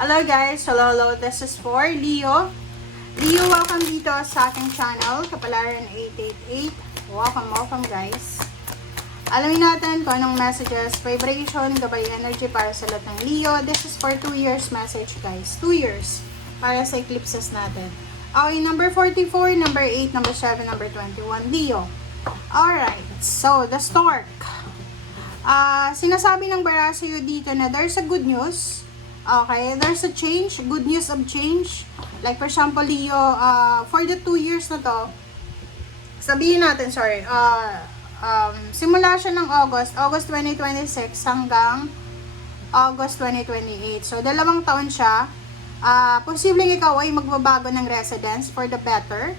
Hello guys, hello, this is for Leo. Leo, welcome dito sa aking channel, Kapalaran 888. Welcome guys. Alamin natin kung anong messages, vibration, gabay energy para sa lahat ng Leo. This is for 2 years message guys. 2 years para sa eclipses natin. Okay, number 44, number 8, number 7, number 21, Leo. Alright, so the stork. Sinasabi ng bara sa'yo dito na there's a good news. Okay, there's a change, good news of change. Like for example, Leo, for the 2 years na to, sabihin natin, simula siya ng August 2026 hanggang August 2028. So, 2 taon siya. Posibleng ikaw ay magbabago ng residence for the better.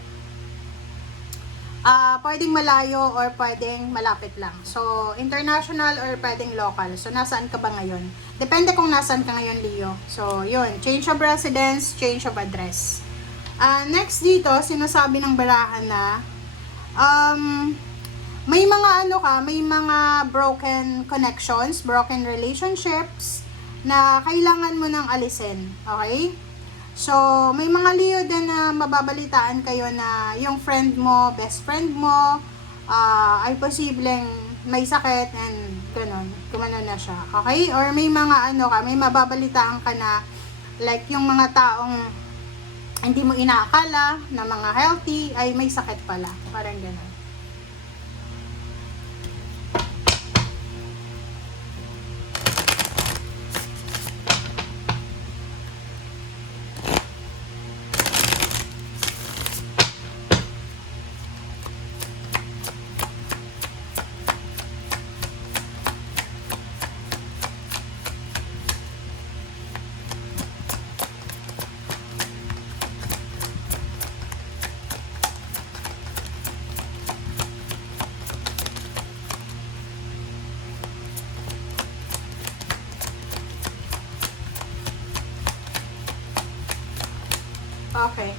Pwedeng malayo or pwedeng malapit lang. So, international or pwedeng local. So, nasaan ka ba ngayon? Depende kung nasaan ka ngayon, Leo. So, yun. Change of residence, change of address. Next dito, sinasabi ng barahan na may mga broken connections, broken relationships na kailangan mo nang alisin. Okay? So, may mga Leo din na mababalitaan kayo na yung friend mo, best friend mo, ay posibleng may sakit and ganun, kumano na siya. Okay? Or may mga may mababalitaan ka na like yung mga taong hindi mo inaakala na mga healthy ay may sakit pala. Parang ganun. Okay.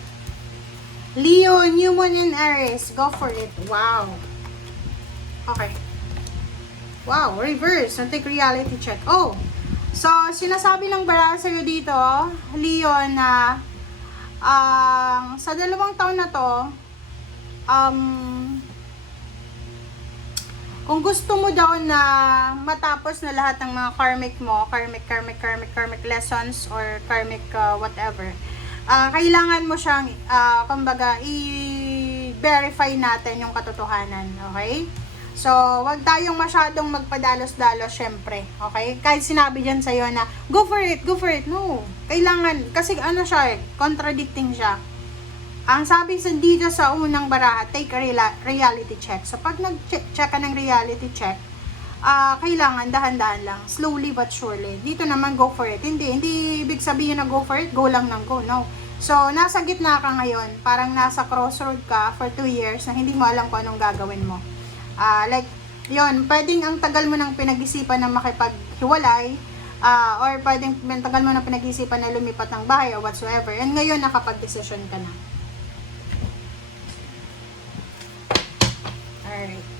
Leo, new moon in Aries. Go for it. Wow. Okay. Wow, reverse. Take reality check. Oh. So, sinasabi ng bara sa'yo dito, Leo, na sa 2 taon na to, kung gusto mo daw na matapos na lahat ng mga karmic mo, karmic lessons or karmic whatever, kailangan mo siyang, kumbaga, i-verify natin yung katotohanan, okay? So, wag tayong masyadong magpadalos-dalos, syempre, okay? Kahit sinabi dyan sa'yo na, go for it, no. Kailangan, kasi siya, contradicting siya. Ang sabi dito sa unang baraha, take a reality check. So, pag nag-check ka ng reality check, kailangan dahan-dahan lang, slowly but surely. Dito naman, go for it. Hindi ibig sabihin na go for it, go lang ng go, no. So, nasa gitna ka ngayon, parang nasa crossroad ka for 2 years na hindi mo alam kung anong gagawin mo. Like, yun, pwedeng ang tagal mo nang pinag-isipan na makipaghiwalay, or pwedeng tagal mo nang pinag-isipan na lumipat ng bahay or whatsoever, and ngayon nakapag-desisyon ka na. Alright.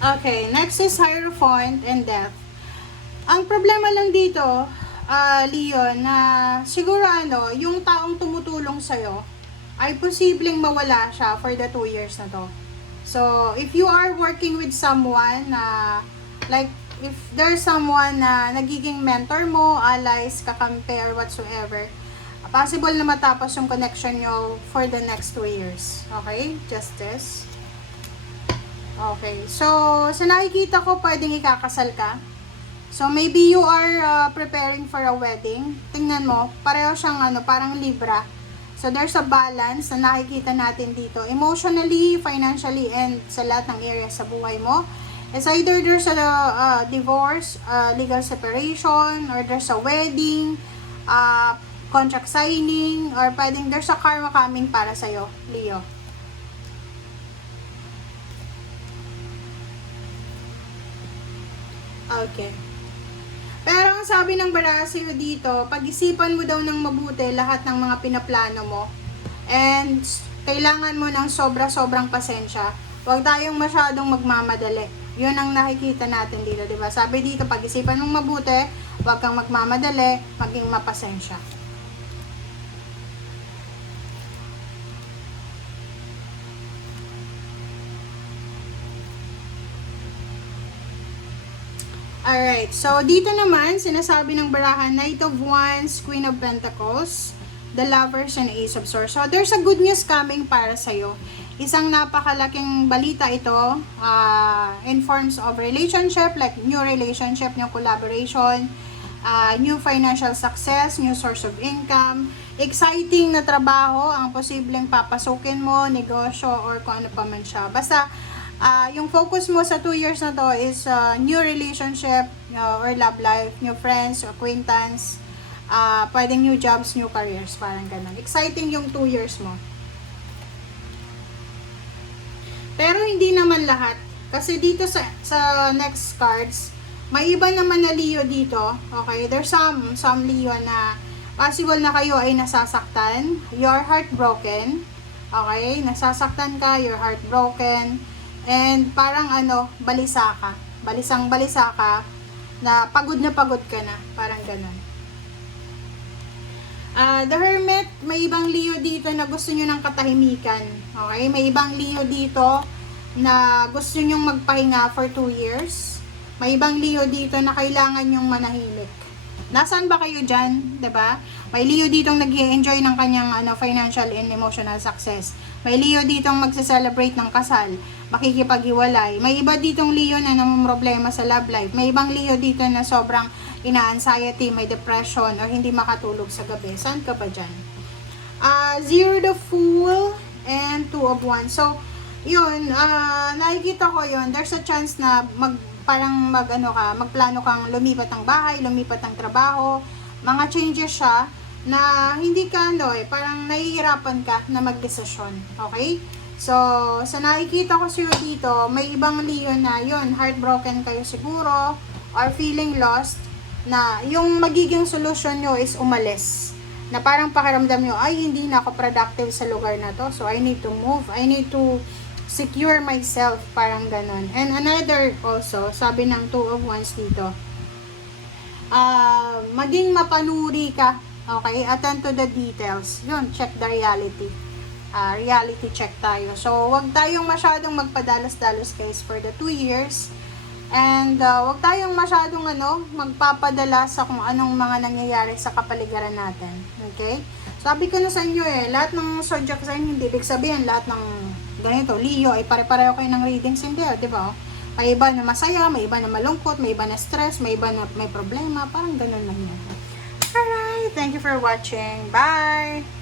Okay, next is Hierophant and Death. Ang problema lang dito, Leo, na siguro yung taong tumutulong sa'yo ay posibleng mawala siya for the 2 years na to. So, if you are working with someone na, like, if there's someone na nagiging mentor mo, allies, kakampi, or whatsoever, possible na matapos yung connection nyo for the next 2 years. Okay? Justice. Okay. So, sa nakikita ko, pwedeng ikakasal ka. So, maybe you are preparing for a wedding. Tingnan mo, pareho siyang parang Libra. So, there's a balance na nakikita natin dito. Emotionally, financially, and sa lahat ng areas sa buhay mo. It's either there's a divorce, legal separation, or there's a wedding, contract signing, or pwedeng there's a karma coming para sa'yo, Leo. Okay. Pero ang sabi ng baraha sa'yo dito, pag-isipan mo daw ng mabuti lahat ng mga pinaplano mo. And kailangan mo ng sobra-sobrang pasensya. Huwag tayong masyadong magmamadali. Yun ang nakikita natin dito, di ba? Sabi dito, pag-isipan mong mabuti, huwag kang magmamadali, maging mapasensya. Alright, so dito naman, sinasabi ng barahan, Knight of Wands, Queen of Pentacles, the Lovers, and Ace of Swords. So, there's a good news coming para sa'yo. Isang napakalaking balita ito in forms of relationship, like new relationship, new collaboration, new financial success, new source of income, exciting na trabaho ang posibleng papasukin mo, negosyo, or kung ano pa man siya. Basta, yung focus mo sa 2 years na to is new relationship or love life, new friends, acquaintance, pwedeng new jobs, new careers, parang ganun. Exciting yung 2 years mo. Pero hindi naman lahat. Kasi dito sa next cards, may iba naman na Leo dito. Okay, there's some Leo na possible na kayo ay nasasaktan. You're heartbroken. Okay, nasasaktan ka, you're heartbroken. And parang balisa ka. Balisang-balisa ka na pagod ka na. Parang ganun. The Hermit, may ibang Leo dito na gusto nyo ng katahimikan. Okay? May ibang Leo dito na gusto nyo magpahinga for 2 years. May ibang Leo dito na kailangan nyong manahimik. Nasaan ba kayo dyan? Diba? May Leo ditong nag-i-enjoy ng kanyang financial and emotional success. May Leo ditong magse-celebrate ng kasal, makikipaghiwalay. May iba ditong Leo na namumroblema sa love life. May ibang Leo dito na sobrang ina-anxiety, may depression, o hindi makatulog sa gabi. Saan ka ba dyan? Zero, the Fool, and Two of Wands. So, yun, nakikita ko yun. There's a chance na magplano kang lumipat ng bahay, lumipat ng trabaho, mga changes siya na hindi ka parang nahihirapan ka na magdesisyon. Okay? So, sa nakikita ko sa'yo dito, may ibang Leo na yun, heartbroken kayo siguro, or feeling lost, na yung magiging solusyon nyo is umalis. Na parang pakiramdam nyo, ay hindi na ako productive sa lugar na to, so I need to move, I need to secure myself, parang ganon. And another also, sabi ng Two of Wands dito, maging mapanuri ka, okay? Attend to the details. Yun, check the reality. Reality check tayo. So, wag tayong masyadong magpadalos-dalos guys for the 2 years. And wag tayong masyadong magpapadala sa kung anong mga nangyayari sa kapaligiran natin. Okay? Sabi ko na sa inyo lahat ng zodiac sign hindi ibig sabihin lahat ng ganito, Leo ay pare-pareho kayo ng readings, hindi, di ba? May iba na masaya, may iba na malungkot, may iba na stress, may iba na may problema, parang ganun lang yan. Alright, thank you for watching. Bye!